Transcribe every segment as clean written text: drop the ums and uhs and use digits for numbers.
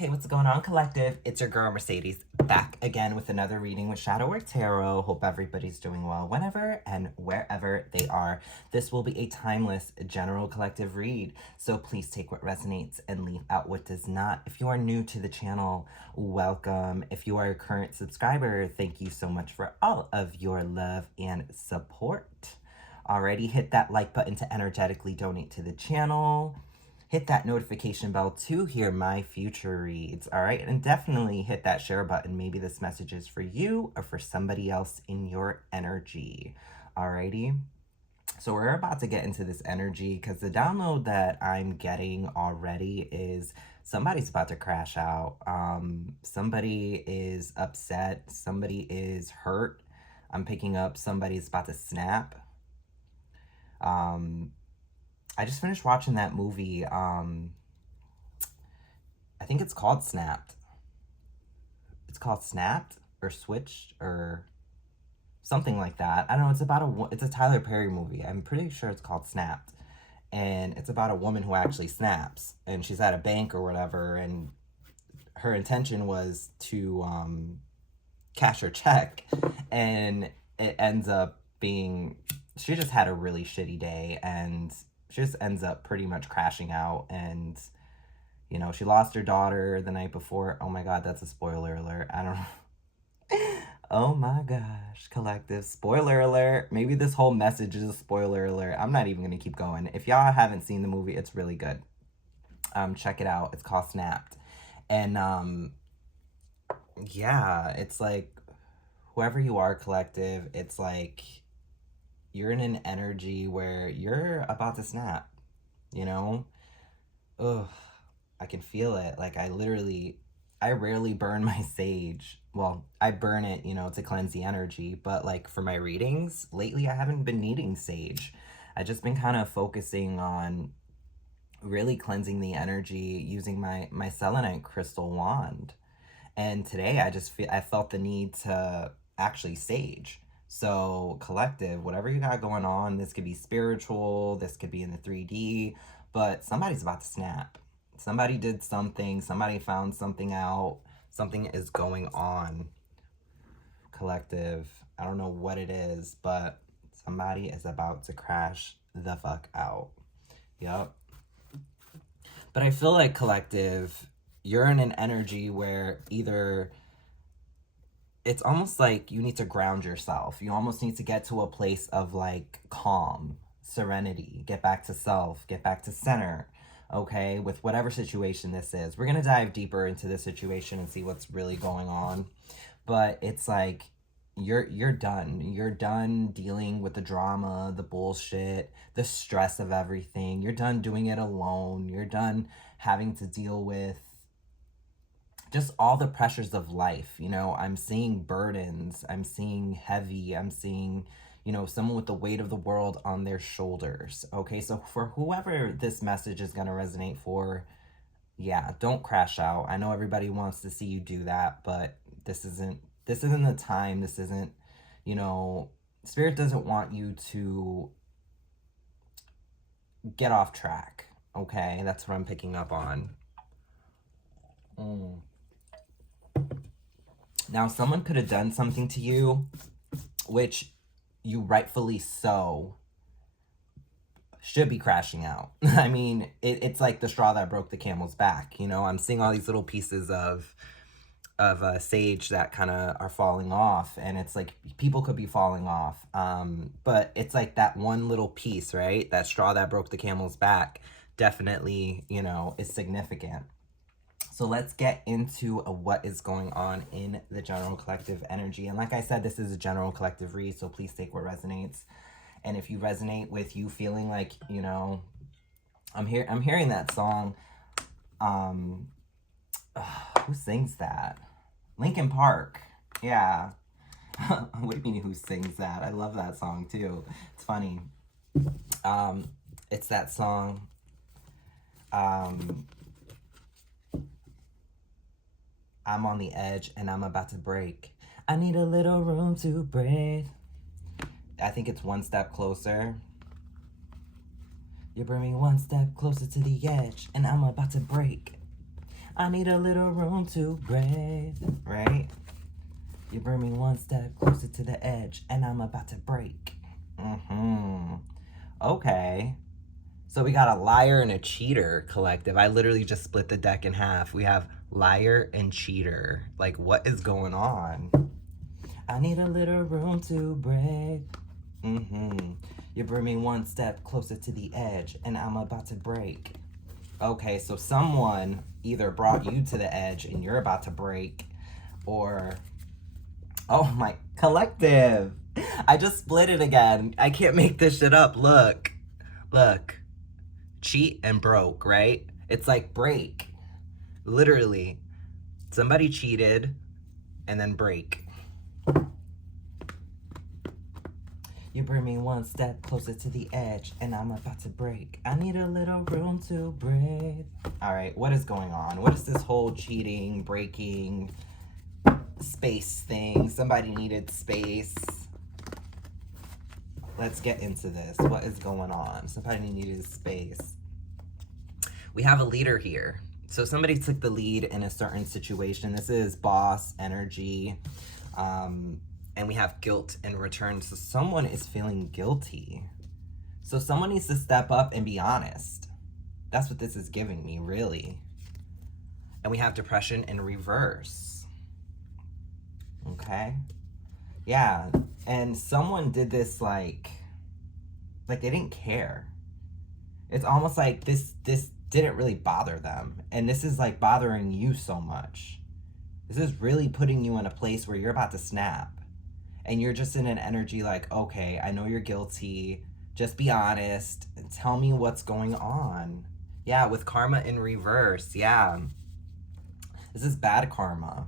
Hey, what's going on, collective? It's your girl Mercedes back again with another reading with Shadow Work Tarot. Hope everybody's doing well whenever and wherever they are. This will be a timeless general collective read, so please take what resonates and leave out what does not. If you are new to the channel, welcome. If you are a current subscriber, thank you so much for all of your love and support. Already hit that like button to energetically donate to the channel. Hit that notification bell to hear my future reads, all right? And definitely hit that share button. Maybe this message is for you or for somebody else in your energy, alrighty? So we're about to get into this energy because the download that I'm getting already is somebody's about to crash out. Somebody is upset. Somebody is hurt. I'm picking up somebody's about to snap. I just finished watching that movie. I think it's called Snapped. It's called Snapped or Switched or something like that. I don't know. It's about it's a Tyler Perry movie. I'm pretty sure it's called Snapped. And it's about a woman who actually snaps. And she's at a bank or whatever. And her intention was to cash her check. And it ends up being, she just had a really shitty day. And she just ends up pretty much crashing out. And, you know, she lost her daughter the night before. Oh my God, that's a spoiler alert. I don't know. Oh my gosh, collective. Spoiler alert. Maybe this whole message is a spoiler alert. I'm not even going to keep going. If y'all haven't seen the movie, it's really good. Check it out. It's called Snapped. And, yeah, it's like, whoever you are, collective, it's like, you're in an energy where you're about to snap, you know? Ugh, I can feel it. Like, I rarely burn my sage. Well, I burn it, you know, to cleanse the energy. But, like, for my readings, lately I haven't been needing sage. I've just been kind of focusing on really cleansing the energy using my selenite crystal wand. And today I felt the need to actually sage. So collective, whatever you got going on, this could be spiritual, this could be in the 3D, but somebody's about to snap. Somebody did something, somebody found something out, something is going on. Collective, I don't know what it is, but somebody is about to crash the fuck out. Yup. But I feel like, collective, you're in an energy where either it's almost like you need to ground yourself. You almost need to get to a place of like calm, serenity, get back to self, get back to center, okay? With whatever situation this is. We're gonna dive deeper into this situation and see what's really going on. But it's like you're done. You're done dealing with the drama, the bullshit, the stress of everything. You're done doing it alone. You're done having to deal with just all the pressures of life. You know, I'm seeing burdens, I'm seeing heavy, I'm seeing, you know, someone with the weight of the world on their shoulders. Okay, so for whoever this message is going to resonate for, yeah, don't crash out. I know everybody wants to see you do that, but this isn't the time. This isn't, you know, Spirit doesn't want you to get off track. Okay, that's what I'm picking up on. Now, someone could have done something to you, which you rightfully so should be crashing out. I mean, it's like the straw that broke the camel's back. You know, I'm seeing all these little pieces of sage that kind of are falling off, and it's like people could be falling off. But it's like that one little piece, right? That straw that broke the camel's back definitely, you know, is significant. So let's get into what is going on in the general collective energy. And like I said, this is a general collective read, so please take what resonates. And if you resonate with you feeling like, you know, I'm hearing that song. Who sings that? Linkin Park. Yeah. What do you mean who sings that? I love that song too. It's funny. It's that song. I'm on the edge and I'm about to break. I need a little room to breathe. I think it's One Step Closer. You're bringing me one step closer to the edge and I'm about to break. I need a little room to breathe, right? You bring me one step closer to the edge, and I'm about to break. Okay. So we got a liar and a cheater collective. I literally just split the deck in half. We have liar and cheater. Like, what is going on? I need a little room to breathe. You bring me one step closer to the edge, and I'm about to break. Okay, so someone either brought you to the edge and you're about to break, or, oh my, collective. I just split it again. I can't make this shit up. Look. Cheat and broke, right? It's like break. Literally. Somebody cheated and then break. You bring me one step closer to the edge, and I'm about to break. I need a little room to breathe. All right, what is going on? What is this whole cheating, breaking, space thing? Somebody needed space. Let's get into this. What is going on? Somebody needed space. We have a leader here. So somebody took the lead in a certain situation. This is boss energy. And we have guilt in return. So someone is feeling guilty. So someone needs to step up and be honest. That's what this is giving me, really. And we have depression in reverse. Okay. Yeah. And someone did this like they didn't care. It's almost like this didn't really bother them. And this is like bothering you so much. This is really putting you in a place where you're about to snap. And you're just in an energy like, okay, I know you're guilty. Just be honest. And tell me what's going on. Yeah, with karma in reverse. Yeah. This is bad karma.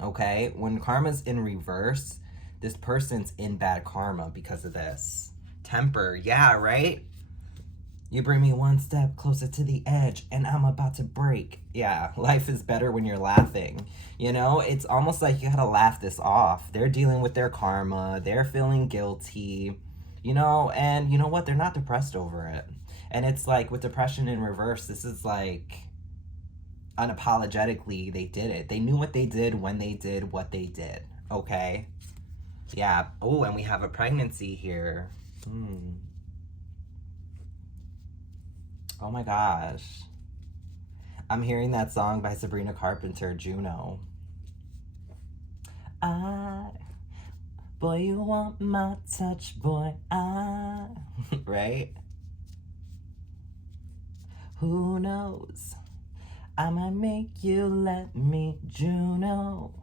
Okay? When karma's in reverse, this person's in bad karma because of this. Temper. Yeah, right? You bring me one step closer to the edge, and I'm about to break. Yeah, life is better when you're laughing. You know, it's almost like you gotta laugh this off. They're dealing with their karma. They're feeling guilty. You know, and you know what? They're not depressed over it. And it's like with depression in reverse, this is like unapologetically they did it. They knew what they did when they did what they did. Okay? Yeah. Oh, and we have a pregnancy here. Oh my gosh. I'm hearing that song by Sabrina Carpenter, Juno. Boy, you want my touch, boy, right? Who knows? I might make you let me, Juno.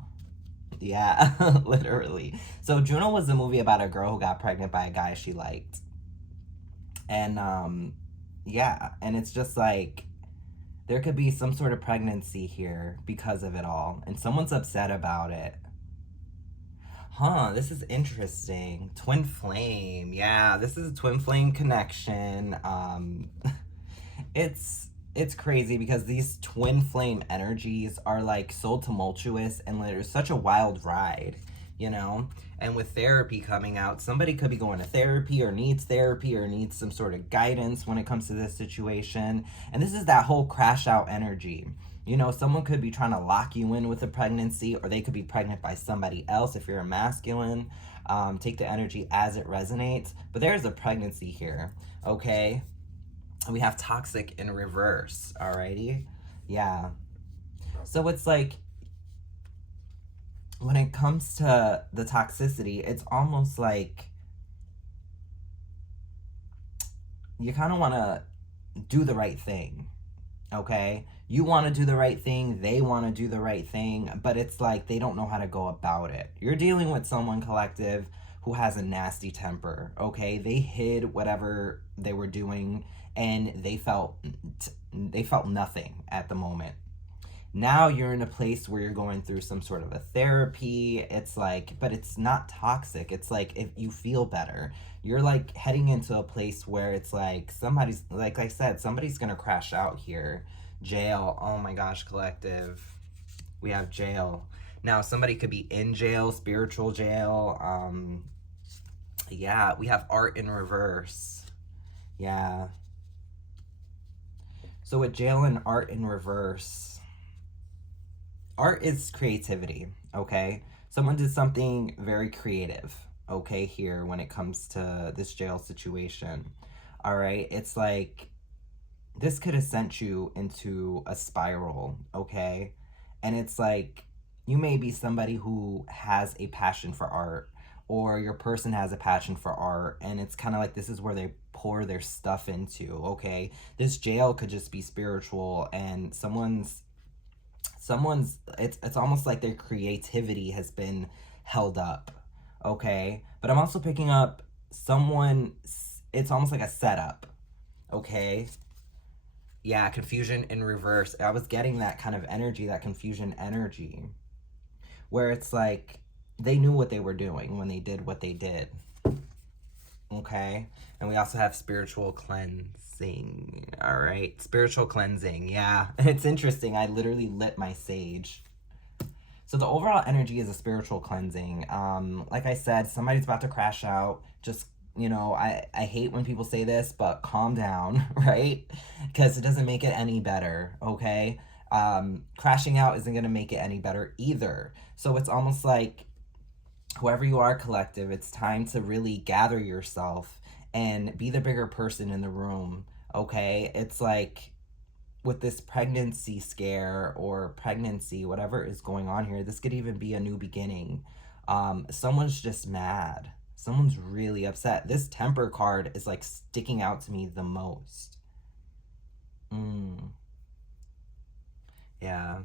Yeah, literally. So Juno was a movie about a girl who got pregnant by a guy she liked. And, yeah, and it's just like, there could be some sort of pregnancy here because of it all. And someone's upset about it. Huh, this is interesting. Twin flame. Yeah, this is a twin flame connection. It's crazy because these twin flame energies are like so tumultuous and there's such a wild ride, you know? And with therapy coming out, somebody could be going to therapy or needs some sort of guidance when it comes to this situation. And this is that whole crash out energy. You know, someone could be trying to lock you in with a pregnancy, or they could be pregnant by somebody else if you're a masculine. Take the energy as it resonates. But there's a pregnancy here, okay? We have toxic in reverse, alrighty? Yeah. So it's like, when it comes to the toxicity, it's almost like you kind of want to do the right thing, okay? You want to do the right thing, they want to do the right thing, but it's like they don't know how to go about it. You're dealing with someone, collective, who has a nasty temper, okay? They hid whatever they were doing, and they felt nothing at the moment. Now you're in a place where you're going through some sort of a therapy. It's like, but it's not toxic. It's like, if you feel better, you're like heading into a place where it's like somebody's, like I said, somebody's gonna crash out here. Jail. Oh my gosh, collective. We have jail. Now somebody could be in jail, spiritual jail. Yeah, we have art in reverse. Yeah. So with jail and art in reverse, art is creativity, okay? Someone did something very creative, okay, here when it comes to this jail situation. All right, it's like this could have sent you into a spiral, okay? And it's like you may be somebody who has a passion for art, or your person has a passion for art, and it's kind of like this is where they pour their stuff into, okay? This jail could just be spiritual, and someone's it's almost like their creativity has been held up, okay? But I'm also picking up someone, it's almost like a setup, okay? Yeah, confusion in reverse. I was getting that kind of energy, that confusion energy, where it's like they knew what they were doing when they did what they did. Okay? And we also have spiritual cleansing. All right? Spiritual cleansing. Yeah. It's interesting. I literally lit my sage. So the overall energy is a spiritual cleansing. Like I said, somebody's about to crash out. Just, I hate when people say this, but calm down, right? Because it doesn't make it any better, okay? Crashing out isn't going to make it any better either. So it's almost like whoever you are, collective, it's time to really gather yourself and be the bigger person in the room, okay? It's like with this pregnancy scare or pregnancy, whatever is going on here, this could even be a new beginning. Someone's just mad. Someone's really upset. This temper card is like sticking out to me the most. Yeah.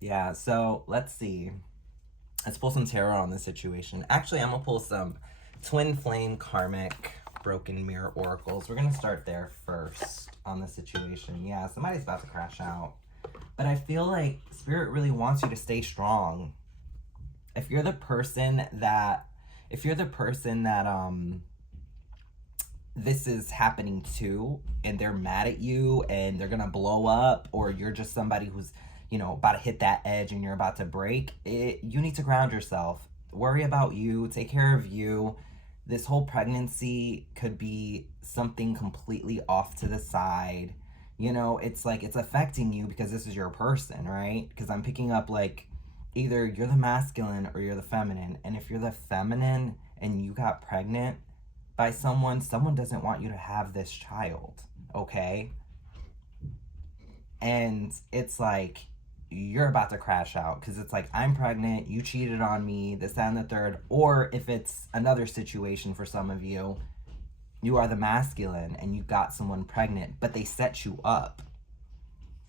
Yeah, so let's see. Let's pull some tarot on this situation. Actually, I'm gonna pull some twin flame karmic broken mirror oracles. We're gonna start there first on the situation. Yeah, somebody's about to crash out. But I feel like Spirit really wants you to stay strong. If you're the person that this is happening to, and they're mad at you and they're gonna blow up, or you're just somebody who's about to hit that edge and you're about to break it, you need to ground yourself. Worry about you, take care of you. This whole pregnancy could be something completely off to the side. It's like it's affecting you because this is your person, right? Because I'm picking up like either you're the masculine or you're the feminine. And if you're the feminine and you got pregnant by someone doesn't want you to have this child, okay? And it's like you're about to crash out because it's like, I'm pregnant, you cheated on me, this, that, and the third. Or if it's another situation for some of you, you are the masculine and you got someone pregnant, but they set you up.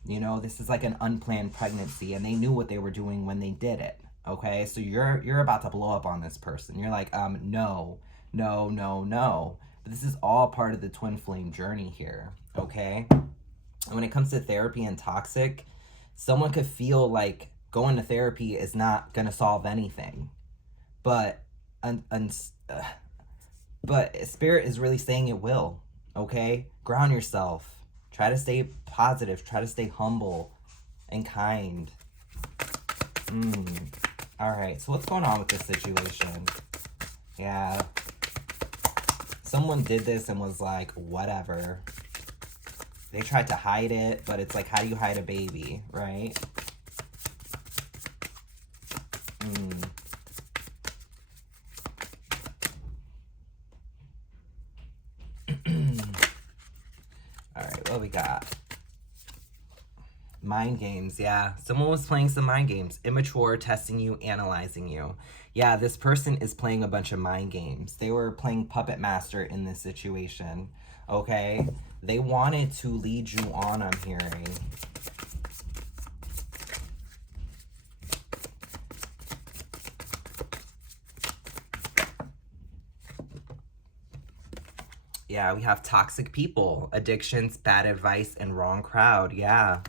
This is like an unplanned pregnancy and they knew what they were doing when they did it, okay? So you're about to blow up on this person. You're like, no. But this is all part of the twin flame journey here, okay? And when it comes to therapy and toxic, someone could feel like going to therapy is not going to solve anything. But Spirit is really saying it will, okay? Ground yourself. Try to stay positive. Try to stay humble and kind. All right, so what's going on with this situation? Yeah. Someone did this and was like, whatever. They tried to hide it, but it's like, how do you hide a baby, right? All right, what we got? Mind games, yeah. Someone was playing some mind games. Immature, testing you, analyzing you. Yeah, this person is playing a bunch of mind games. They were playing puppet master in this situation, okay? They wanted to lead you on, I'm hearing. Yeah, we have toxic people, addictions, bad advice, and wrong crowd. Yeah.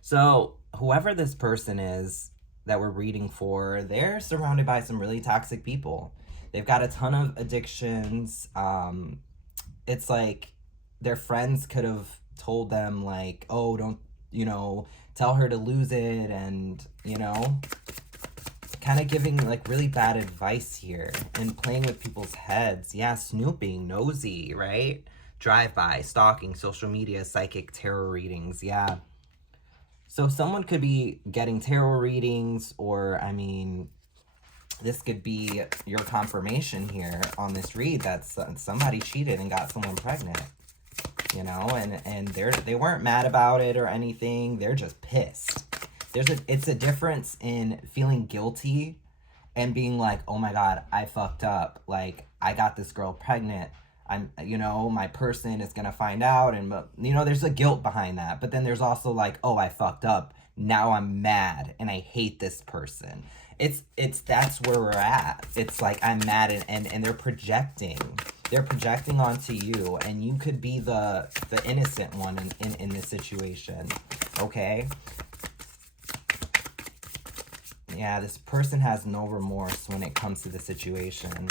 So whoever this person is that we're reading for, they're surrounded by some really toxic people. They've got a ton of addictions. It's like their friends could have told them like, oh, don't, tell her to lose it, and, kind of giving like really bad advice here and playing with people's heads. Yeah, snooping, nosy, right? drive-by, stalking, social media, psychic, tarot readings. Yeah. So someone could be getting tarot readings, or, I mean, this could be your confirmation here on this read that somebody cheated and got someone pregnant, you know, and they weren't mad about it or anything. They're just pissed. It's a difference in feeling guilty and being like, oh my God, I fucked up. Like, I got this girl pregnant. My person is going to find out. And, there's a guilt behind that. But then there's also like, oh, I fucked up. Now I'm mad and I hate this person. That's where we're at. It's like, I'm mad and they're projecting. They're projecting onto you, and you could be the innocent one in this situation. Okay? Yeah, this person has no remorse when it comes to the situation.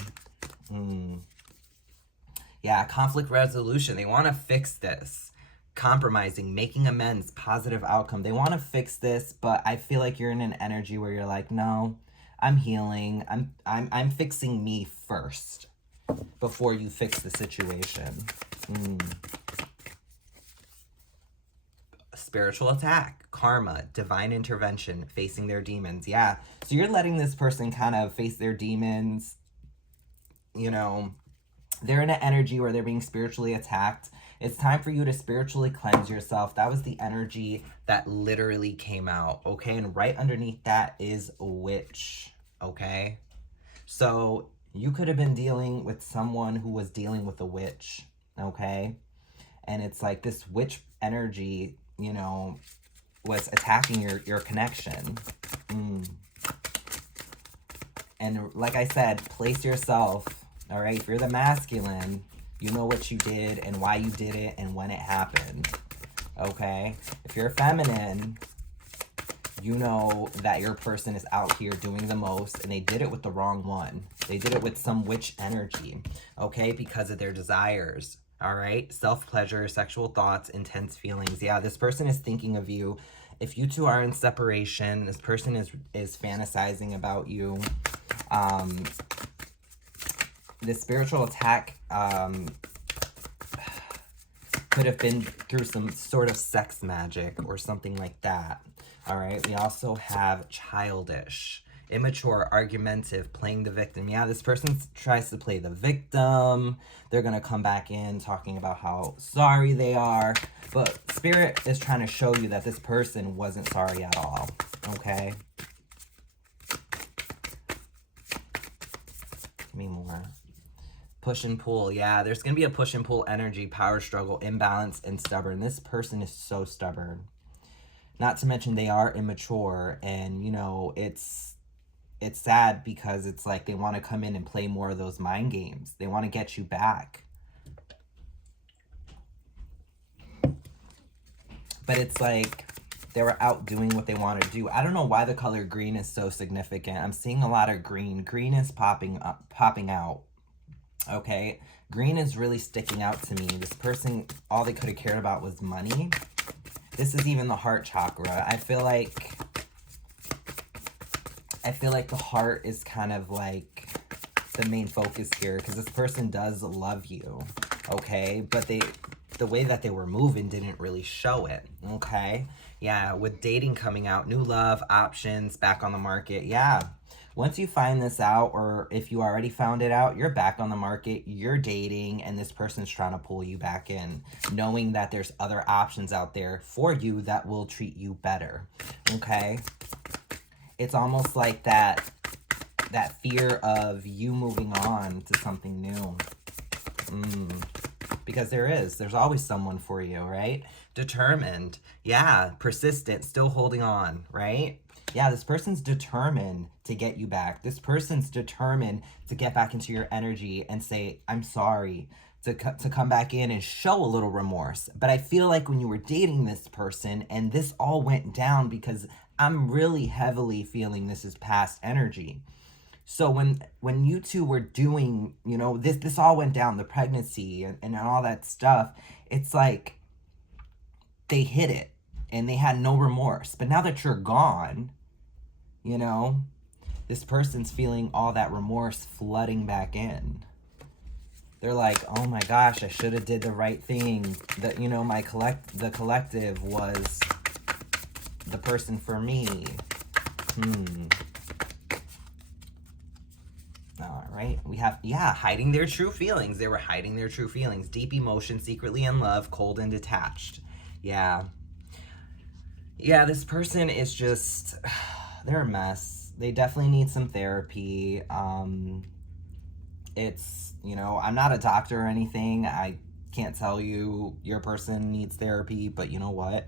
Yeah, conflict resolution. They want to fix this. Compromising, making amends, positive outcome. They want to fix this, but I feel like you're in an energy where you're like, no, I'm healing. I'm fixing me first before you fix the situation. Spiritual attack, karma, divine intervention, facing their demons. Yeah. So you're letting this person kind of face their demons. You know, they're in an energy where they're being spiritually attacked. It's time for you to spiritually cleanse yourself. That was the energy that literally came out. Okay. And right underneath that is a witch. Okay. So you could have been dealing with someone who was dealing with a witch. Okay. And it's like this witch energy, was attacking your connection. And like I said, place yourself, all right? If you're the masculine, you know what you did and why you did it and when it happened, okay? If you're feminine, you know that your person is out here doing the most, and they did it with the wrong one. They did it with some witch energy, okay? Because of their desires. All right, self-pleasure, sexual thoughts, intense feelings. Yeah, this person is thinking of you. If you two are in separation, this person is fantasizing about you. The spiritual attack could have been through some sort of sex magic or something like that. All right, we also have childish, immature, argumentative, playing the victim. Yeah, this person tries to play the victim. They're going to come back in talking about how sorry they are. But Spirit is trying to show you that this person wasn't sorry at all. Okay? Give me more. Push and pull. Yeah, there's going to be a push and pull energy, power struggle, imbalance, and stubborn. This person is so stubborn. Not to mention they are immature, and, it's sad because it's like they want to come in and play more of those mind games. They want to get you back. But it's like they were out doing what they want to do. I don't know why the color green is so significant. I'm seeing a lot of green. Green is popping out. Okay? Green is really sticking out to me. This person, all they could have cared about was money. This is even the heart chakra. I feel like the heart is kind of like the main focus here, because this person does love you, okay? But the way that they were moving didn't really show it, okay? Yeah, with dating coming out, new love, options, back on the market. Yeah, once you find this out, or if you already found it out, you're back on the market, you're dating, and this person's trying to pull you back in, knowing that there's other options out there for you that will treat you better, okay? It's almost like that fear of you moving on to something new. Because there's always someone for you, right? Determined. Yeah, persistent, still holding on, right? Yeah, this person's determined to get you back. This person's determined to get back into your energy and say, I'm sorry, to come back in and show a little remorse. But I feel like when you were dating this person and this all went down, because I'm really heavily feeling this is past energy. So when you two were doing, this all went down, the pregnancy and all that stuff, it's like they hid it and they had no remorse. But now that you're gone, this person's feeling all that remorse flooding back in. They're like, oh my gosh, I should have did the right thing. That, you know, the collective was the person for me. All right, we have, yeah, hiding their true feelings. They were hiding their true feelings. Deep emotion, secretly in love, cold and detached. Yeah. Yeah, this person is just, they're a mess. They definitely need some therapy. It's, you know, I'm not a doctor or anything. I can't tell you your person needs therapy, but you know what?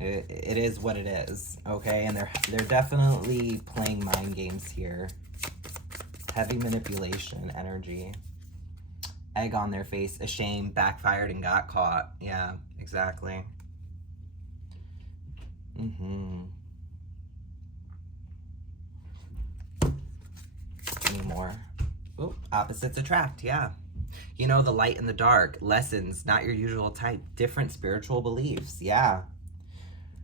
It is what it is, okay? And they're definitely playing mind games here. Heavy manipulation energy. Egg on their face, ashamed, backfired, and got caught. Yeah, exactly. Any more? Oh, opposites attract, yeah. You know, the light and the dark, lessons, not your usual type, different spiritual beliefs, yeah.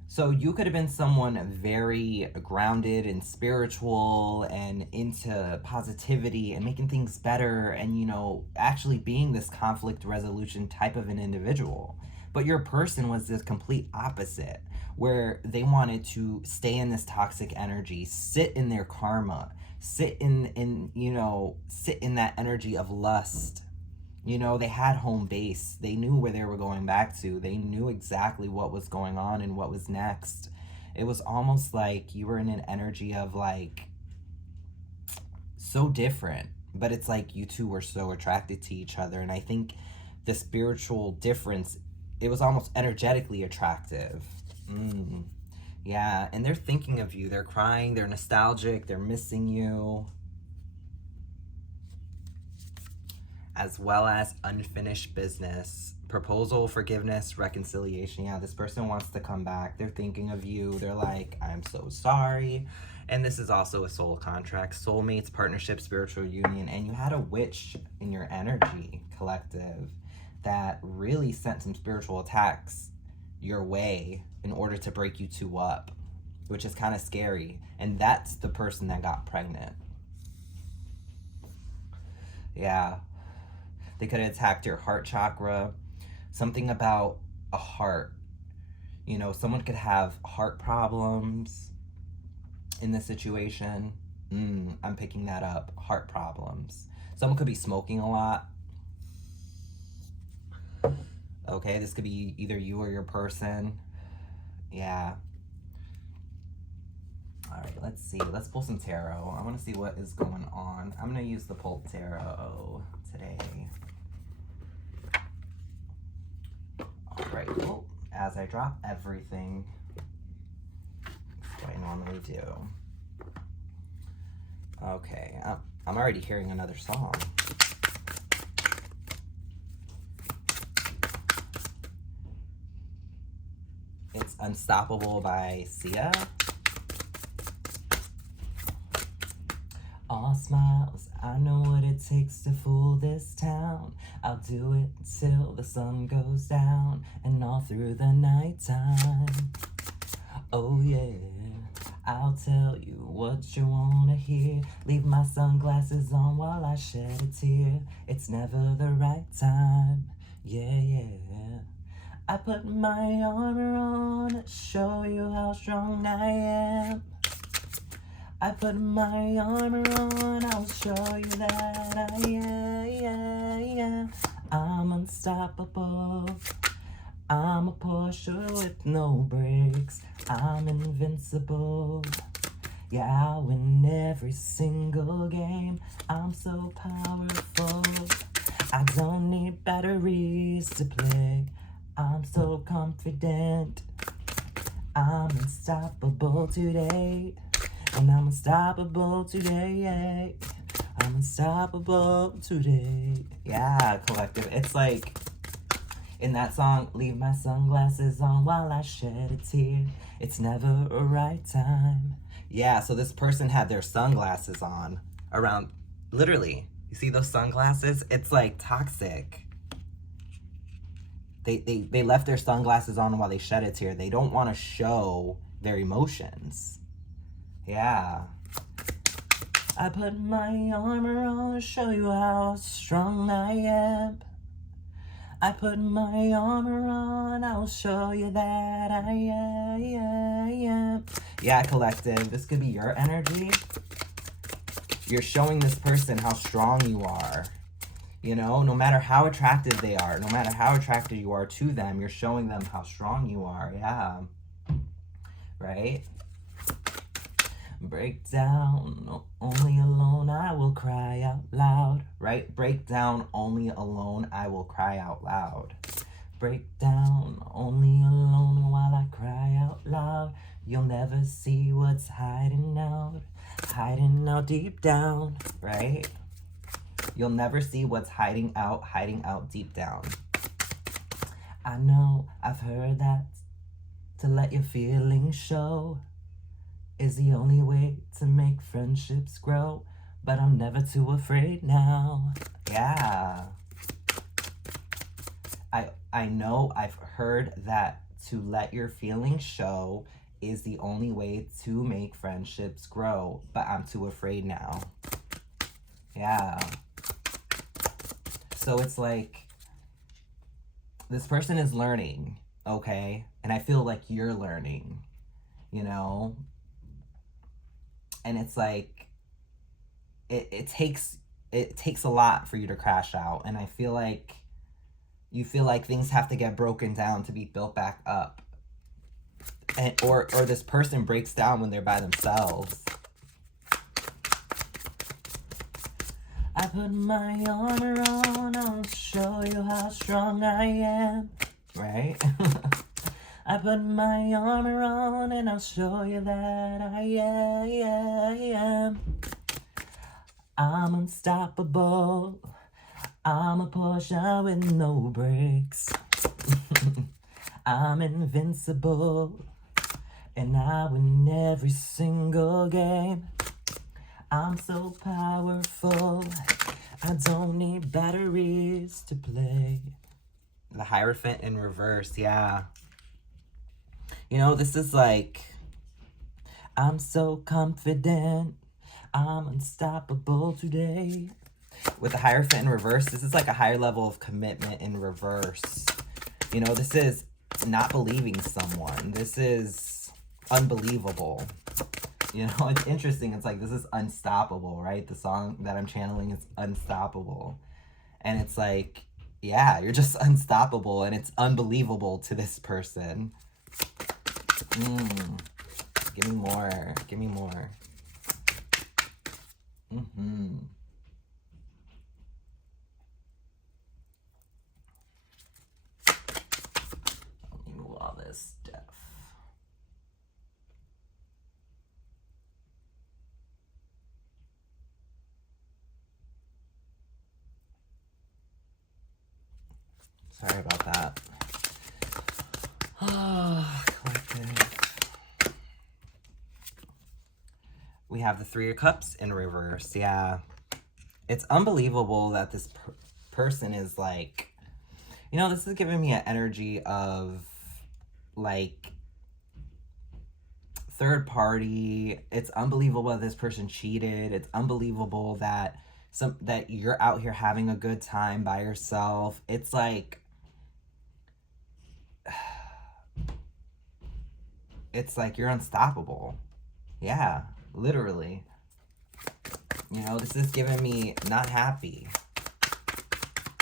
So you could have been someone very grounded and spiritual and into positivity and making things better and, you know, actually being this conflict resolution type of an individual. But your person was the complete opposite, where they wanted to stay in this toxic energy, sit in their karma, sit in that energy of lust. You know, they had home base. They knew where they were going back to. They knew exactly what was going on and what was next. It was almost like you were in an energy of like so different, but it's like you two were so attracted to each other. And I think the spiritual difference, it was almost energetically attractive. Yeah, and they're thinking of you. They're crying, they're nostalgic, they're missing you. As well as unfinished business. Proposal, forgiveness, reconciliation. Yeah, this person wants to come back. They're thinking of you. They're like, I'm so sorry. And this is also a soul contract. Soulmates, partnership, spiritual union. And you had a witch in your energy collective that really sent some spiritual attacks your way in order to break you two up, which is kind of scary. And that's the person that got pregnant. Yeah. They could have attacked your heart chakra. Something about a heart. You know, someone could have heart problems in this situation. I'm picking that up. Heart problems. Someone could be smoking a lot. Okay, this could be either you or your person. Yeah. All right, let's see. Let's pull some tarot. I want to see what is going on. I'm going to use the Pulp Tarot today. All right, well, as I drop everything, that's what I normally do. Okay, I'm already hearing another song. It's Unstoppable by Sia. All smiles, I know what it takes to fool this town. I'll do it till the sun goes down and all through the nighttime. Oh yeah, I'll tell you what you wanna hear. Leave my sunglasses on while I shed a tear. It's never the right time, yeah. I put my armor on to show you how strong I am. I put my armor on, I'll show you that I am. I'm unstoppable. I'm a Porsche with no brakes. I'm invincible. Yeah, I'll win every single game. I'm so powerful. I don't need batteries to play. I'm so confident. I'm unstoppable today. And I'm unstoppable today. I'm unstoppable today. Yeah, collective. It's like in that song, leave my sunglasses on while I shed a tear. It's never a right time. Yeah, so this person had their sunglasses on around, literally. You see those sunglasses? It's like toxic. They left their sunglasses on while they shed a tear. They don't want to show their emotions. Yeah. I put my armor on to show you how strong I am. I put my armor on, I will show you that I am. Yeah, collective, this could be your energy. You're showing this person how strong you are. You know, no matter how attractive they are, no matter how attracted you are to them, you're showing them how strong you are. Yeah. Right? Break down, only alone I will cry out loud. Right? Break down, only alone I will cry out loud. Break down, only alone while I cry out loud. You'll never see what's hiding out deep down, right? You'll never see what's hiding out deep down. I know, I've heard that to let your feelings show is the only way to make friendships grow, but I'm never too afraid now. Yeah. I know, I've heard that to let your feelings show is the only way to make friendships grow, but I'm too afraid now. Yeah. So it's like, this person is learning, okay? And I feel like you're learning, you know? And it's like, it takes a lot for you to crash out. And I feel like you feel like things have to get broken down to be built back up. And, or this person breaks down when they're by themselves. I put my armor on, I'll show you how strong I am. Right? I put my armor on and I'll show you that I am. I'm unstoppable. I'm a Porsche with no brakes. I'm invincible. And I win every single game. I'm so powerful. I don't need batteries to play. The Hierophant in reverse, yeah. You know, this is like, I'm so confident. I'm unstoppable today. With the Hierophant in reverse, this is like a higher level of commitment in reverse. You know, this is not believing someone. This is unbelievable. You know, it's interesting. It's like, this is unstoppable, right? The song that I'm channeling is unstoppable. And it's like, yeah, you're just unstoppable and it's unbelievable to this person. Give me more. Give me more. Let me move all this stuff. Sorry about that. Collective. We have the Three of Cups in reverse. Yeah. It's unbelievable that this person is like, you know, this is giving me an energy of like third party. It's unbelievable that this person cheated. It's unbelievable that that you're out here having a good time by yourself. It's like, it's like you're unstoppable. Yeah, literally. You know, this is giving me not happy.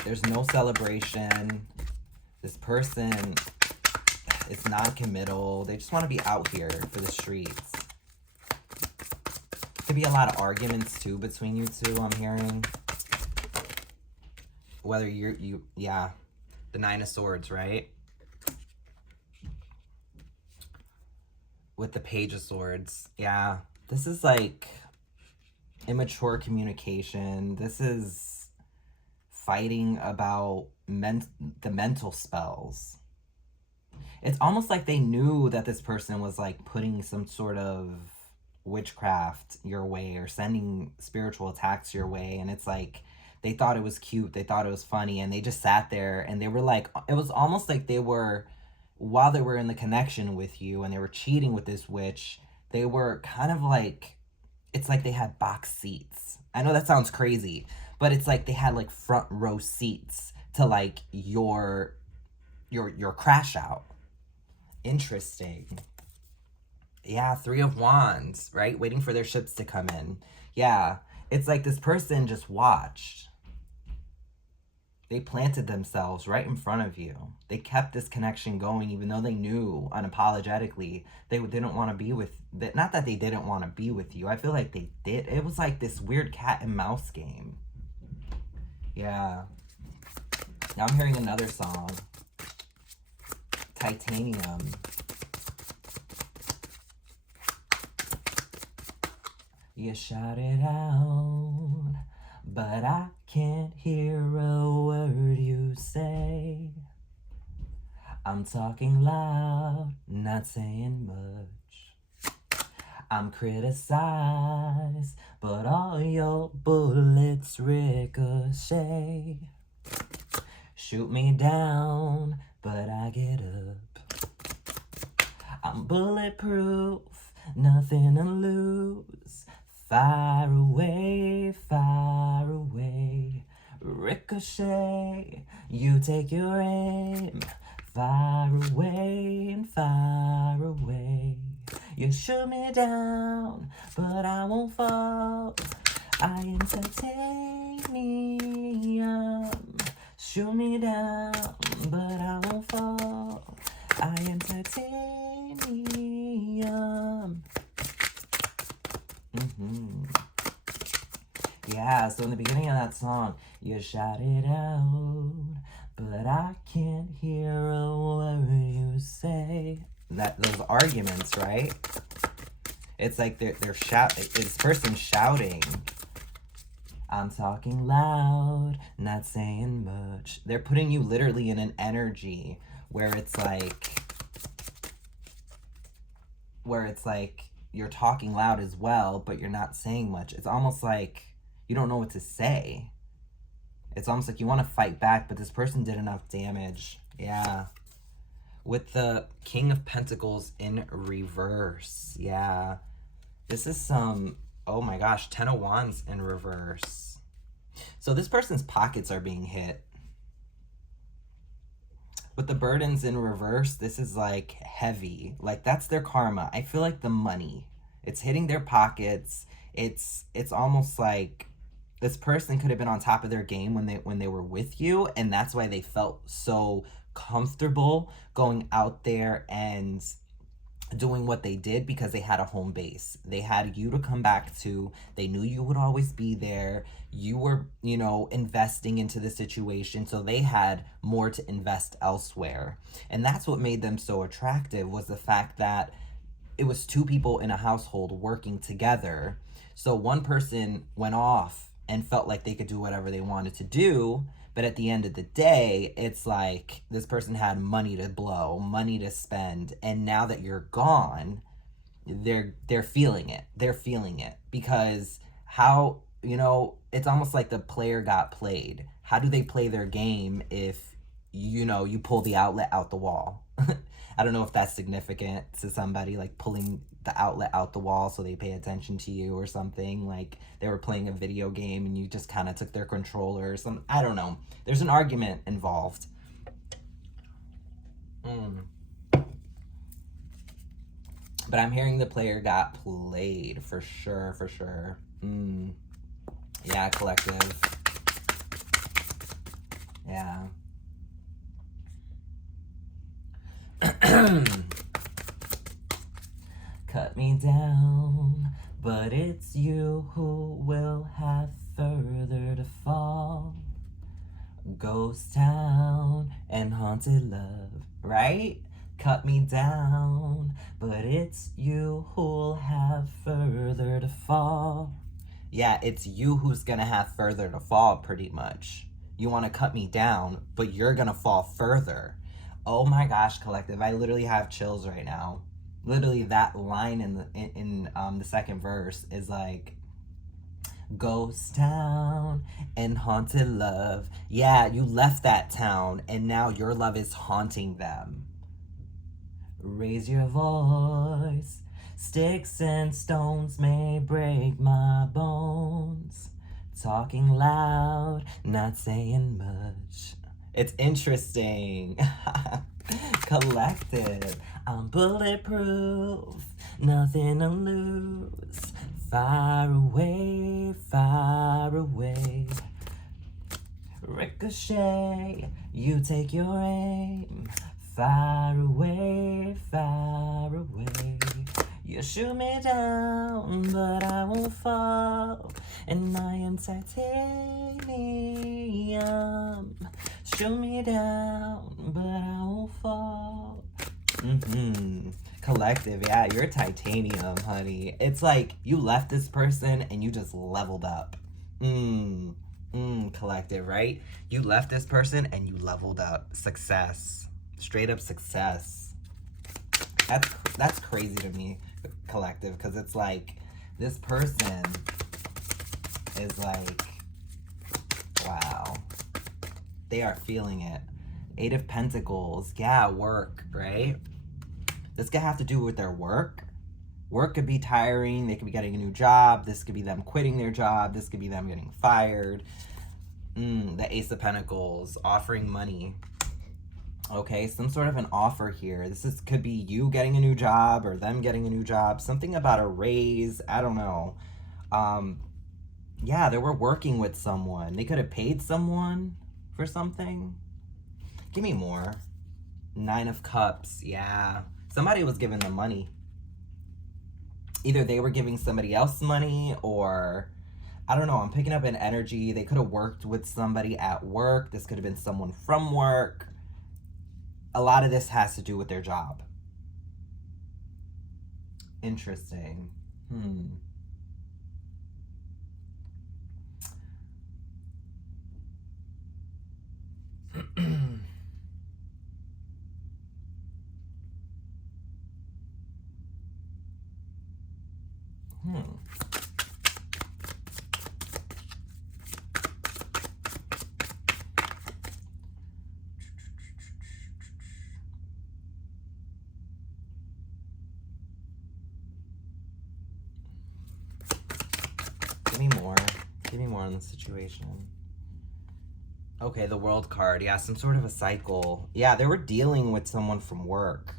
There's no celebration. This person is non-committal. They just want to be out here for the streets. Could be a lot of arguments too between you two, I'm hearing. Whether yeah, the Nine of Swords, right? With the Page of Swords. Yeah, this is like immature communication. This is fighting about the mental spells. It's almost like they knew that this person was like putting some sort of witchcraft your way or sending spiritual attacks your way, and it's like they thought it was cute, they thought it was funny, and they just sat there and they were like, it was almost like they were, while they were in the connection with you and they were cheating with this witch, they were kind of like it's like they had box seats. I know that sounds crazy, but it's like they had like front row seats to like your crash out. Interesting. Yeah, Three of Wands, right? Waiting for their ships to come in. Yeah, it's like this person just watched. They planted themselves right in front of you. They kept this connection going even though they knew unapologetically they didn't want to be with, not that they didn't want to be with you. I feel like they did. It was like this weird cat and mouse game. Yeah. Now I'm hearing another song. Titanium. You shout it out, but I can't hear a word you say. I'm talking loud, not saying much. I'm criticized, but all your bullets ricochet. Shoot me down, but I get up. I'm bulletproof, nothing to lose. Far away, ricochet, you take your aim. Far away and far away. You shoot me down, but I won't fall. I am titanium. Shoot me down, but I won't fall. I am titanium. Yeah, so in the beginning of that song, you shout it out, but I can't hear a word you say. Those arguments, right? It's like they're this person's shouting. I'm talking loud, not saying much. They're putting you literally in an energy where it's like you're talking loud as well, but you're not saying much. It's almost like you don't know what to say. It's almost like you want to fight back, but this person did enough damage. Yeah. With the King of Pentacles in reverse. Yeah. This is some, oh my gosh, Ten of Wands in reverse. So this person's pockets are being hit. With the burdens in reverse, this is like heavy. Like that's their karma. I feel like the money, it's hitting their pockets. It's almost like this person could have been on top of their game when they were with you, and that's why they felt so comfortable going out there and doing what they did, because they had a home base. They had you to come back to. They knew you would always be there. You were, investing into the situation, so they had more to invest elsewhere. And that's what made them so attractive, was the fact that it was two people in a household working together. So one person went off and felt like they could do whatever they wanted to do, but at the end of the day, it's like this person had money to blow, money to spend, and now that you're gone, they're feeling it. They're feeling it, because how, it's almost like the player got played. How do they play their game if you pull the outlet out the wall? I don't know if that's significant to somebody, like pulling the outlet out the wall so they pay attention to you or something. Like they were playing a video game and you just kind of took their controller or something. I don't know. There't an argument involved. But I'm hearing the player got played for sure, for sure. Yeah, collective. Yeah. Cut me down, but it's you who will have further to fall. Ghost town and haunted love, right? Cut me down, but it's you who'll have further to fall. Yeah, it's you who's gonna have further to fall, pretty much. You want to cut me down, but you're gonna fall further. Oh my gosh, collective, I literally have chills right now. Literally, that line in the second verse is like, ghost town and haunted love. Yeah, you left that town and now your love is haunting them. Raise your voice, Sticks and stones may break my bones. Talking loud, not saying much. It's interesting. Collective. I'm bulletproof, nothing to lose. Far away, far away. Ricochet, you take your aim. Far away, far away. You shoot me down, but I won't fall. And I am titanium. Shoot me down, but I won't fall. Collective, yeah, you're titanium, honey. It's like you left this person and you just leveled up. Collective, right? You left this person and you leveled up. Success. Straight up success. That's crazy to me, collective, because it's like this person is like, wow, they are feeling it. Eight of Pentacles, yeah, work, right? This could have to do with their work. Work could be tiring. They could be getting a new job. This could be them quitting their job. This could be them getting fired. The Ace of Pentacles, offering money. Okay, some sort of an offer here. This could be you getting a new job or them getting a new job. Something about a raise. I don't know. Yeah, they were working with someone. They could have paid someone for something. Give me more. Nine of Cups. Yeah. Somebody was giving them money. Either they were giving somebody else money or, I don't know, I'm picking up an energy. They could have worked with somebody at work. This could have been someone from work. A lot of this has to do with their job. Interesting. Give me more. Give me more on the situation. Okay, the World card. Yeah, some sort of a cycle. Yeah, they were dealing with someone from work.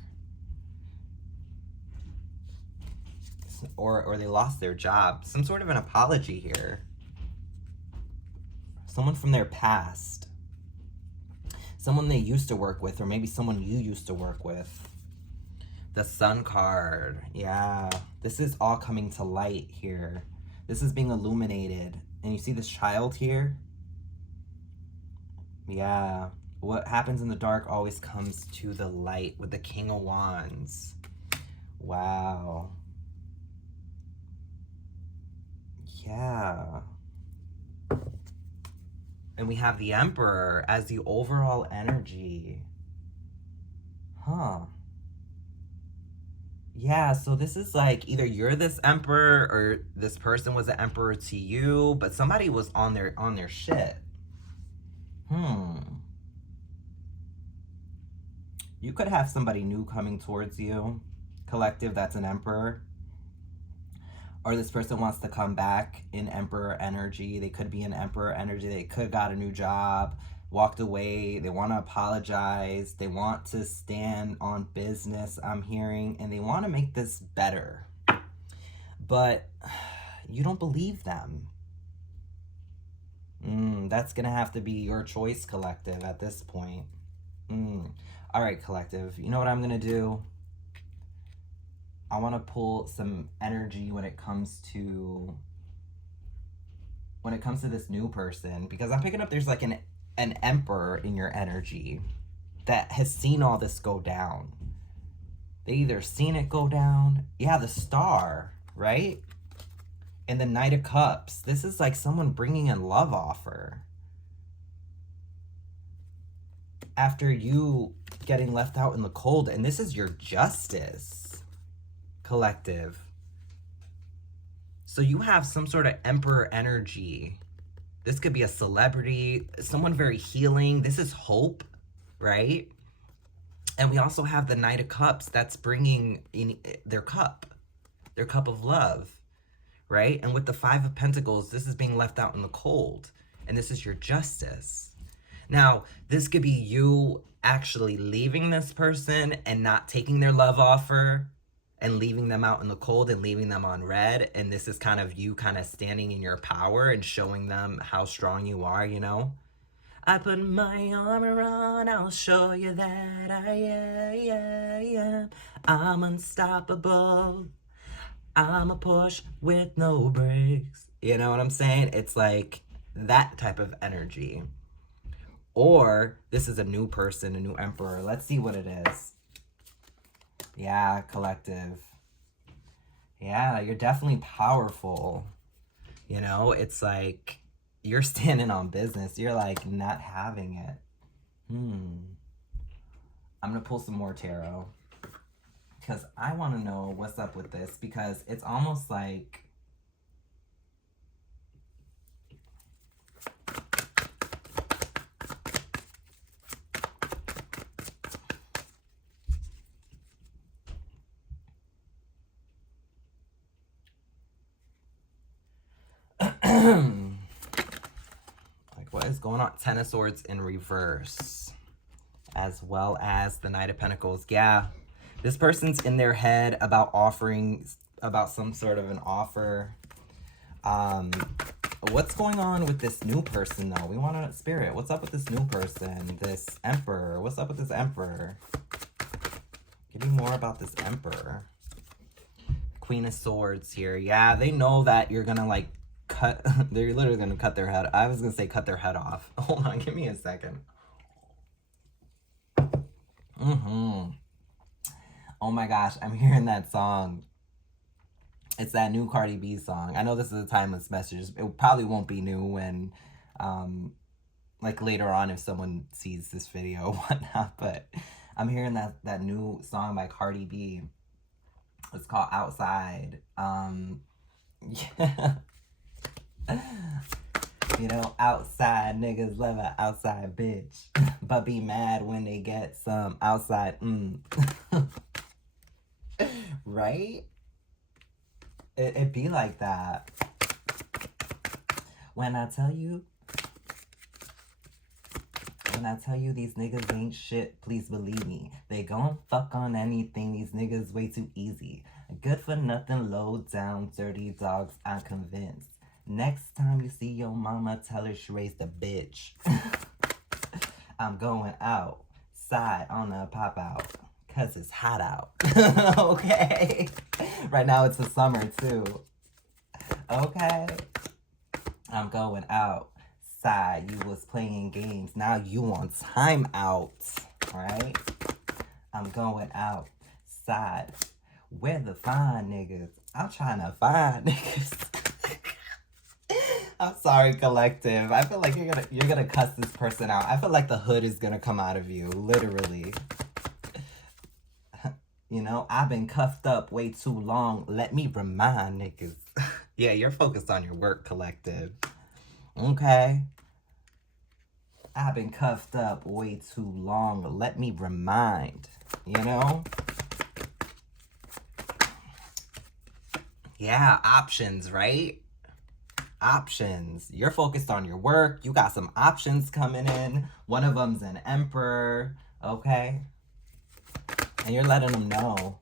Or they lost their job. Some sort of an apology here. Someone from their past. Someone they used to work with, or maybe someone you used to work with. The Sun card. Yeah, this is all coming to light here. This is being illuminated. And you see this child here? Yeah. What happens in the dark always comes to the light with the King of Wands. Wow. Yeah. And we have the Emperor as the overall energy. Huh. Yeah, so this is like either you're this emperor or this person was an emperor to you, but somebody was on their shit. You could have somebody new coming towards you, collective, that's an emperor. Or this person wants to come back in emperor energy. They could be in emperor energy. They could have got a new job, walked away. They want to apologize. They want to stand on business, I'm hearing, and they want to make this better. But you don't believe them. That's going to have to be your choice, collective, at this point. All right, collective. You know what I'm going to do? I want to pull some energy when it comes to this new person, because I'm picking up there's like an emperor in your energy that has seen all this go down. They either seen it go down. Yeah, the Star, right? And the Knight of Cups. This is like someone bringing a love offer. After you getting left out in the cold, and this is your justice, collective. So you have some sort of emperor energy. This could be a celebrity, someone very healing. This is hope, right? And we also have the Knight of Cups that's bringing in their cup. their cup of love, right? And with the Five of Pentacles, this is being left out in the cold. And this is your justice. Now, this could be you actually leaving this person and not taking their love offer and leaving them out in the cold and leaving them on red. And this is kind of you kind of standing in your power and showing them how strong you are, you know? I put my armor on, I'll show you that I am. I'm unstoppable. I'm a push with no brakes. You know what I'm saying? It's like that type of energy. Or this is a new person, a new emperor. Let's see what it is. Yeah, collective. Yeah, you're definitely powerful. You know, it's like you're standing on business. You're like not having it. I'm going to pull some more tarot. Because I want to know what's up with this. Because it's almost like... like, what is going on? Ten of Swords in reverse. As well as the Knight of Pentacles. Yeah. This person's in their head about offering... about some sort of an offer. What's going on with this new person, though? We want to... Spirit, what's up with this new person? This Emperor. What's up with this Emperor? Give me more about this Emperor. Queen of Swords here. Yeah, they know that you're gonna, like, cut... they're literally gonna cut their head... I was gonna say cut their head off. Hold on, give me a second. Oh my gosh, I'm hearing that song. It's that new Cardi B song. I know this is a timeless message. It probably won't be new when, like later on if someone sees this video or whatnot. But I'm hearing that new song by Cardi B. It's called Outside. Yeah. You know, outside niggas love an outside bitch, but be mad when they get some outside. Right? It be like that. When I tell you these niggas ain't shit, please believe me. They gon' fuck on anything, these niggas way too easy. Good for nothing, low down, dirty dogs, I'm convinced. Next time you see your mama, tell her she raised a bitch. I'm going outside on a pop out. Cause it's hot out. Okay. Right now it's the summer too. Okay. I'm going outside. You was playing games. Now you on time out. Right? I'm going outside. Where the fine niggas? I'm trying to find niggas. I'm sorry, collective. I feel like you're gonna cuss this person out. I feel like the hood is gonna come out of you, literally. You know, I've been cuffed up way too long. Let me remind niggas. Yeah, you're focused on your work, collective. Okay. I've been cuffed up way too long. Let me remind. You know? Yeah, options, right? Options. You're focused on your work. You got some options coming in. One of them's an emperor. Okay? And you're letting them know.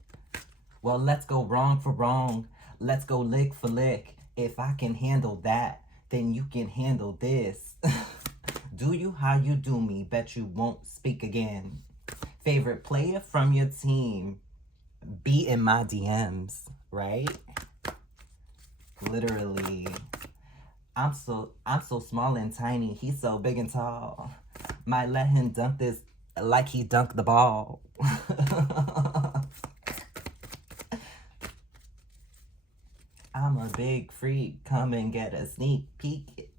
Well, let's go wrong for wrong. Let's go lick for lick. If I can handle that, then you can handle this. Do you how you do me? Bet you won't speak again. Favorite player from your team. Be in my DMs, right? Literally. I'm so small and tiny. He's so big and tall. Might let him dunk this like he dunked the ball. I'm a big freak, come and get a sneak peek.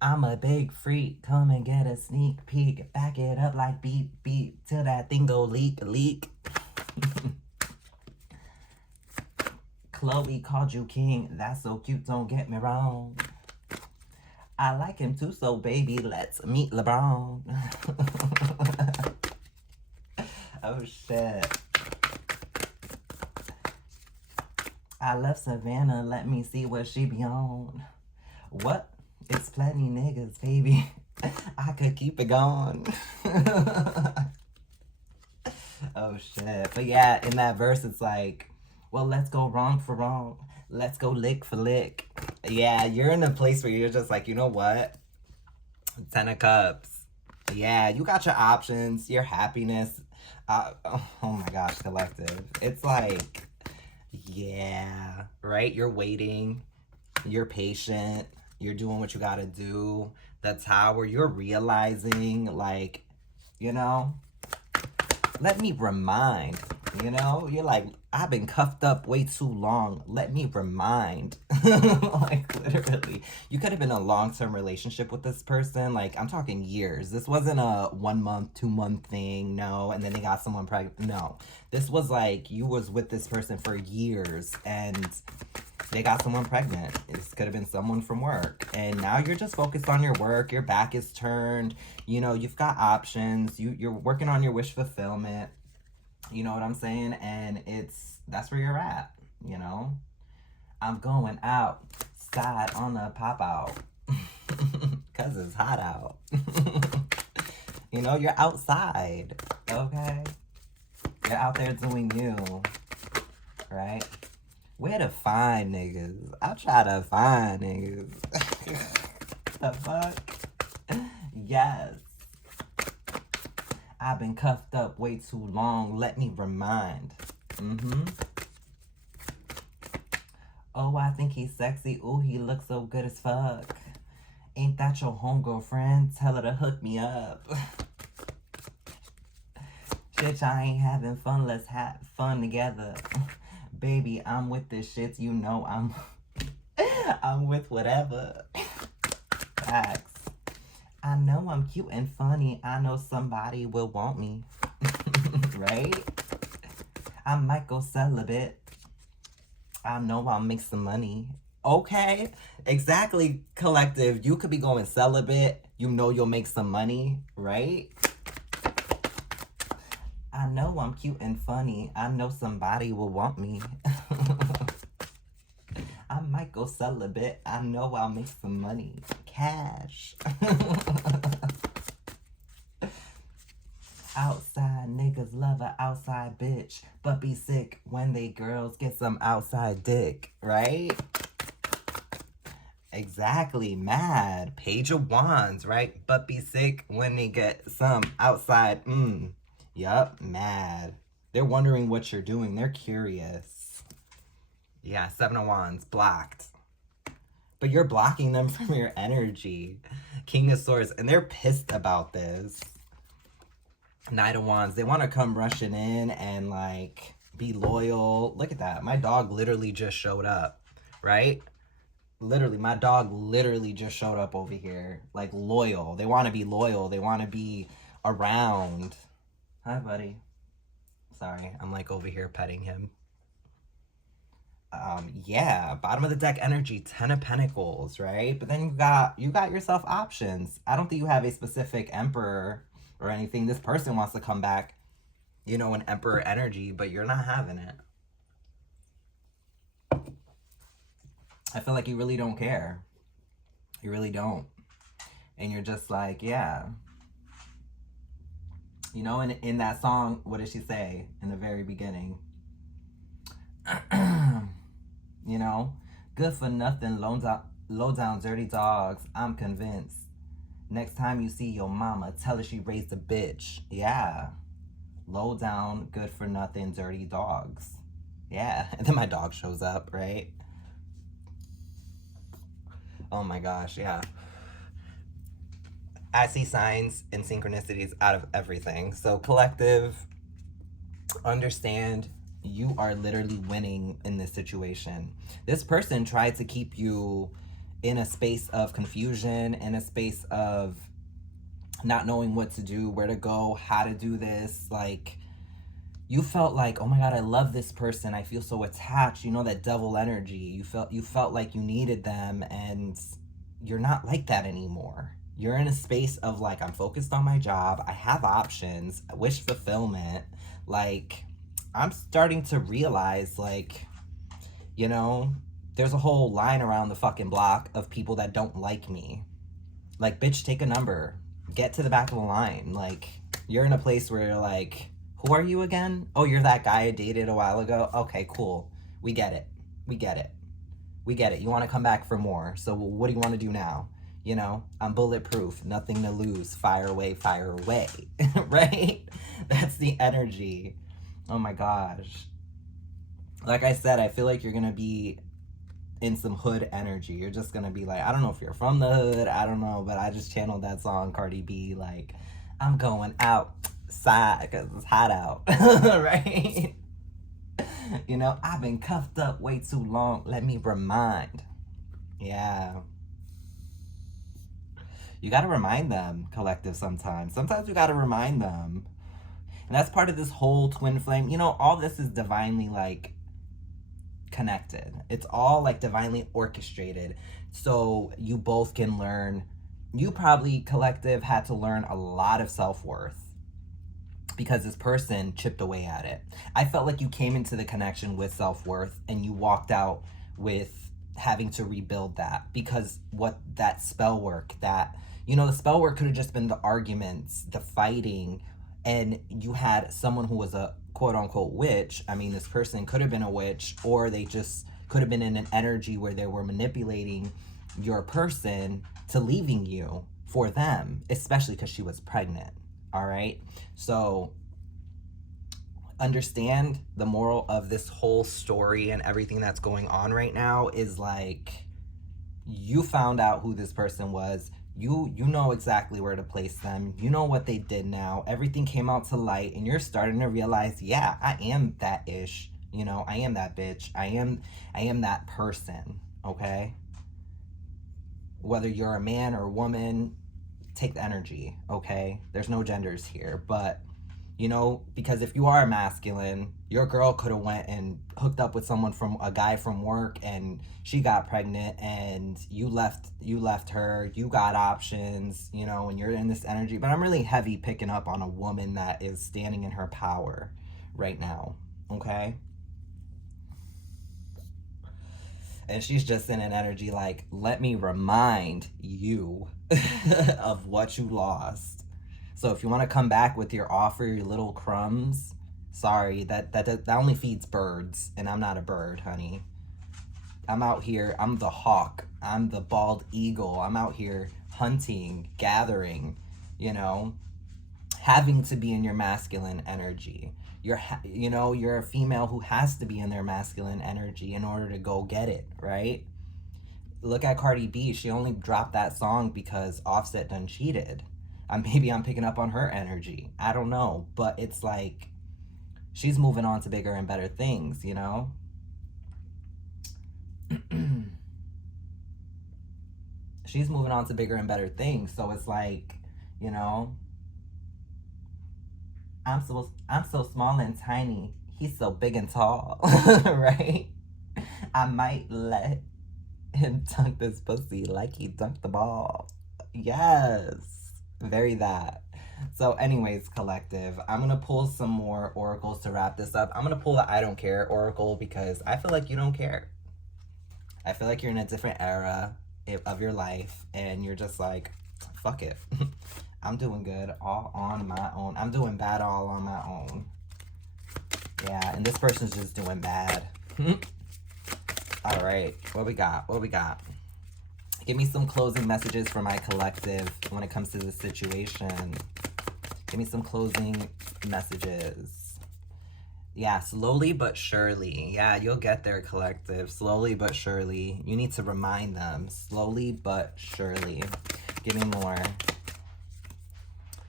I'm a big freak, come and get a sneak peek. Back it up like beep, beep, till that thing go leak, leak. Chloe called you king, that's so cute, don't get me wrong. I like him too, so baby, let's meet LeBron. Oh shit. I love Savannah, let me see what she be on. What? It's plenty niggas, baby. I could keep it going. Oh shit. But yeah, in that verse it's like, well, let's go wrong for wrong. Let's go lick for lick. Yeah, you're in a place where you're just like, you know what? 10 of Cups. Yeah, you got your options, your happiness. Oh my gosh, collective. It's like, yeah, right? You're waiting, you're patient, you're doing what you gotta do. The Tower, you're realizing, like, you know, let me remind, you know? You're like, I've been cuffed up way too long. Let me remind. Like, literally. You could have been in a long-term relationship with this person. Like, I'm talking years. This wasn't a 1 month, 2 month thing, no. And then they got someone pregnant. No. This was like, you was with this person for years, and they got someone pregnant. This could have been someone from work. And now you're just focused on your work. Your back is turned. You know, you've got options. You're working on your wish fulfillment. You know what I'm saying? And that's where you're at, you know? I'm going outside on the pop out. Cause it's hot out. You know, you're outside. Okay? You're out there doing you. Right? Where to find niggas? I try to find niggas. The fuck? Yes. I've been cuffed up way too long. Let me remind. Oh, I think he's sexy. Ooh, he looks so good as fuck. Ain't that your homegirlfriend? Tell her to hook me up. Shit, y'all ain't having fun. Let's have fun together. Baby, I'm with this shit. You know I'm with whatever. Facts. I know I'm cute and funny. I know somebody will want me. Right? I might go celibate. I know I'll make some money. Okay. Exactly, collective. You could be going celibate. You know you'll make some money, right? I know I'm cute and funny. I know somebody will want me. I might go celibate. I know I'll make some money. Cash. Outside niggas love a outside bitch, but be sick when they girls get some outside dick, right? Exactly, mad. Page of Wands, right? But be sick when they get some outside, yup, mad. They're wondering what you're doing. They're curious. Yeah, 7 of Wands, blocked. But you're blocking them from your energy. King of Swords, and they're pissed about this. Knight of Wands, they want to come rushing in and, like, be loyal. Look at that. My dog literally just showed up, right? Literally, my dog literally just showed up over here. Like, loyal. They want to be loyal. They want to be around. Hi, buddy. Sorry, I'm, like, over here petting him. Yeah, bottom of the deck energy, 10 of Pentacles, right? But then you got yourself options. I don't think you have a specific Emperor or anything. This person wants to come back, you know, an Emperor energy, but you're not having it. I feel like you really don't care. You really don't. And you're just like, yeah. You know, in that song, what did she say in the very beginning? You know, good for nothing, low down dirty dogs. I'm convinced. Next time you see your mama, tell her she raised a bitch. Yeah. Low down, good for nothing, dirty dogs. Yeah. And then my dog shows up, right? Oh my gosh, yeah. I see signs and synchronicities out of everything. So collective, understand you are literally winning in this situation. This person tried to keep you in a space of confusion, in a space of not knowing what to do, where to go, how to do this. Like, you felt like, oh my God, I love this person. I feel so attached. You know, that devil energy. You felt like you needed them, and you're not like that anymore. You're in a space of like, I'm focused on my job. I have options, wish fulfillment. Like, I'm starting to realize, like, You know, there's a whole line around the fucking block of people that don't like me. Like, bitch, take a number. Get to the back of the line. Like, you're in a place where you're like, who are you again? Oh, you're that guy I dated a while ago? Okay, cool. We get it. We get it. We get it. You want to come back for more. So what do you want to do now? You know, I'm bulletproof. Nothing to lose. Fire away, fire away. Right? That's the energy. Oh my gosh. Like I said, I feel like you're going to be in some hood energy. You're just going to be like, I don't know if you're from the hood. I don't know. But I just channeled that song, Cardi B. Like, I'm going outside because it's hot out. Right? You know, I've been cuffed up way too long. Let me remind. Yeah. You got to remind them, collective, sometimes. Sometimes you got to remind them. And that's part of this whole twin flame. You know, all this is divinely, like, connected. It's all, like, divinely orchestrated. So you both can learn. You probably, collective, had to learn a lot of self-worth because this person chipped away at it. I felt like you came into the connection with self-worth and you walked out with having to rebuild that, because what that spell work, that, you know, the spell work could have just been the arguments, the fighting, and you had someone who was a quote-unquote witch. I mean, this person could have been a witch, or they just could have been in an energy where they were manipulating your person to leaving you for them, especially because she was pregnant. All right. So understand the moral of this whole story and everything that's going on right now is like, you found out who this person was. You know exactly where to place them. You know what they did now. Everything came out to light and you're starting to realize, yeah, I am that ish. You know, I am that bitch. I am that person. Okay. Whether you're a man or a woman, take the energy, okay? There's no genders here, but, you know, because if you are masculine, your girl could have went and hooked up with a guy from work, and she got pregnant, and you left her, you got options, you know, and you're in this energy. But I'm really heavy picking up on a woman that is standing in her power right now, okay? And she's just in an energy like, let me remind you of what you lost. So if you want to come back with your offer, your little crumbs, sorry, that only feeds birds, and I'm not a bird, honey. I'm out here, I'm the hawk, I'm the bald eagle. I'm out here hunting, gathering, you know, having to be in your masculine energy. You're a female who has to be in their masculine energy in order to go get it, right? Look at Cardi B. She only dropped that song because Offset done cheated. Maybe I'm picking up on her energy. I don't know. But it's like, she's moving on to bigger and better things, you know? She's moving on to bigger and better things. So it's like, you know, I'm so small and tiny. He's so big and tall, right? I might let him dunk this pussy like he dunked the ball. Yes, very that. So anyways, collective, I'm going to pull some more oracles to wrap this up. I'm going to pull the I don't care oracle because I feel like you don't care. I feel like you're in a different era of your life and you're just like, fuck it. I'm doing good all on my own. I'm doing bad all on my own. Yeah, and this person's just doing bad. All right, what we got? Give me some closing messages for my collective when it comes to this situation. Give me some closing messages. Yeah, slowly but surely. Yeah, you'll get there, collective. Slowly but surely. You need to remind them. Slowly but surely. Give me more.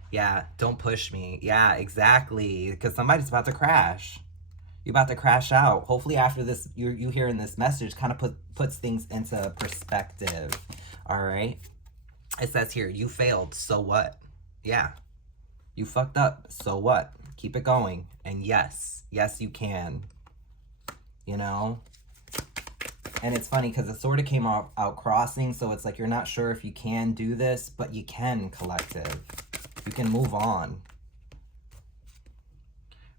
Yeah, don't push me. Yeah, exactly. Because somebody's about to crash. You're about to crash out. Hopefully after this, you hearing this message kind of puts things into perspective. All right? It says here, you failed. So what? Yeah. You fucked up. So what? Keep it going. And yes, you can. You know? And it's funny because it sort of came out crossing. So it's like you're not sure if you can do this, but you can, collective. You can move on,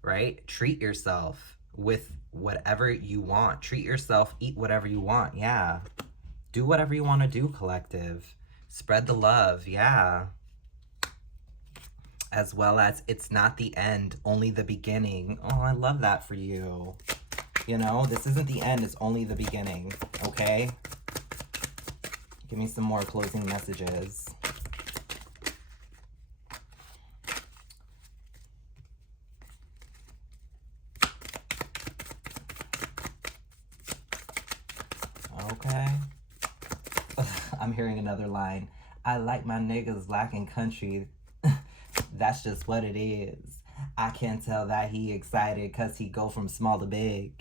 right? Treat yourself. with whatever you want. Treat yourself, eat whatever you want. Yeah. Do whatever you want to do, collective. Spread the love. Yeah. As well as it's not the end, only the beginning. Oh, I love that for you. You know, this isn't the end, it's only the beginning. Okay? Give me some more closing messages. Okay. Ugh, I'm hearing another line. I like my niggas lacking country. That's just what it is. I can tell that he excited because he go from small to big.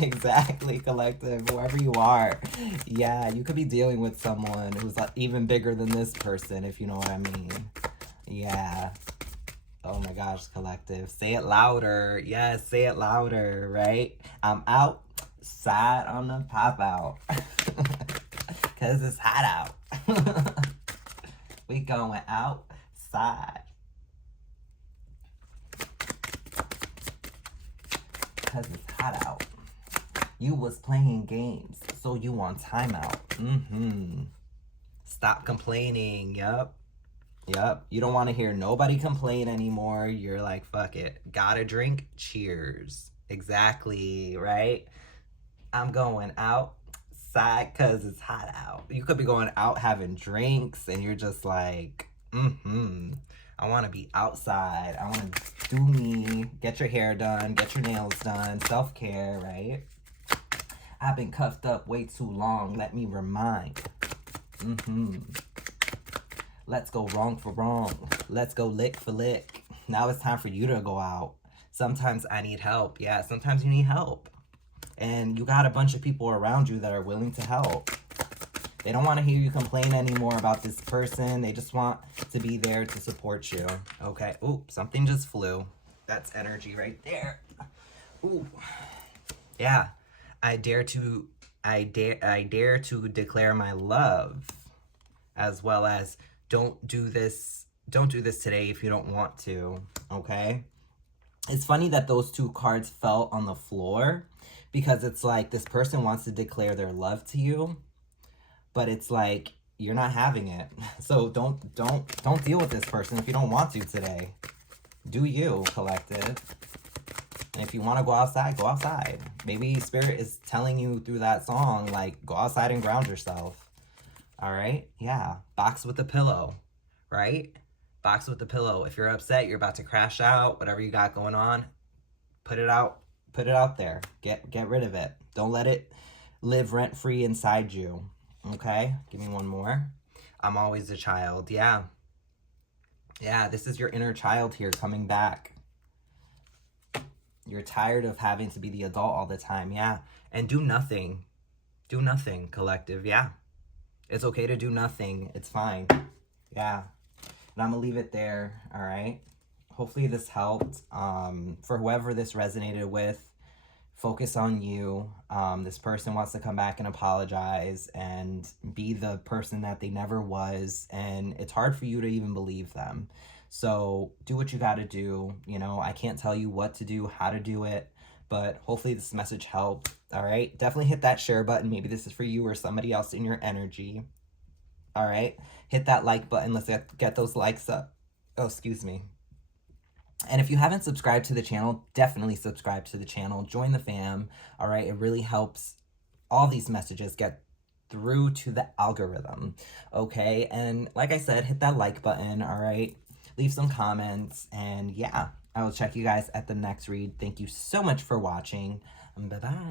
Exactly, collective. Whoever you are. Yeah, you could be dealing with someone who's even bigger than this person, if you know what I mean. Yeah. Oh my gosh, collective. Say it louder. Yes, say it louder, right? I'm outside on the pop out. Because it's hot out. We going outside. Because it's hot out. You was playing games, so you on timeout. Stop complaining. Yup. You don't want to hear nobody complain anymore. You're like, fuck it. Got a drink? Cheers. Exactly, right? I'm going outside because it's hot out. You could be going out having drinks and you're just like, I want to be outside. I want to do me. Get your hair done. Get your nails done. Self-care, right? I've been cuffed up way too long. Let me remind. Let's go wrong for wrong. Let's go lick for lick. Now it's time for you to go out. Sometimes I need help. Yeah, sometimes you need help. And you got a bunch of people around you that are willing to help. They don't want to hear you complain anymore about this person. They just want to be there to support you. Okay. Ooh, something just flew. That's energy right there. Ooh. Yeah. I dare to declare my love. As well as don't do this today if you don't want to. Okay? It's funny that those two cards fell on the floor because it's like this person wants to declare their love to you. But it's like, you're not having it. So don't deal with this person if you don't want to today. Do you, collective. And if you want to go outside, go outside. Maybe Spirit is telling you through that song, like, go outside and ground yourself. All right? Yeah. Box with the pillow, right? Box with the pillow. If you're upset, you're about to crash out, whatever you got going on, put it out there. Get rid of it. Don't let it live rent-free inside you. Okay, give me one more. I'm always a child. Yeah, this is your inner child here coming back. You're tired of having to be the adult all the time. Yeah, and do nothing. Do nothing, collective. Yeah, it's okay to do nothing. It's fine. Yeah, and I'm gonna leave it there. All right. Hopefully this helped. For whoever this resonated with, focus on you. This person wants to come back and apologize and be the person that they never was. And it's hard for you to even believe them. So do what you got to do. You know, I can't tell you what to do, how to do it, but hopefully this message helped. All right. Definitely hit that share button. Maybe this is for you or somebody else in your energy. All right. Hit that like button. Let's get those likes up. Oh, excuse me. And if you haven't subscribed to the channel, definitely subscribe to the channel. Join the fam, all right? It really helps all these messages get through to the algorithm, okay? And like I said, hit that like button, all right? Leave some comments, and yeah, I will check you guys at the next read. Thank you so much for watching. Bye-bye.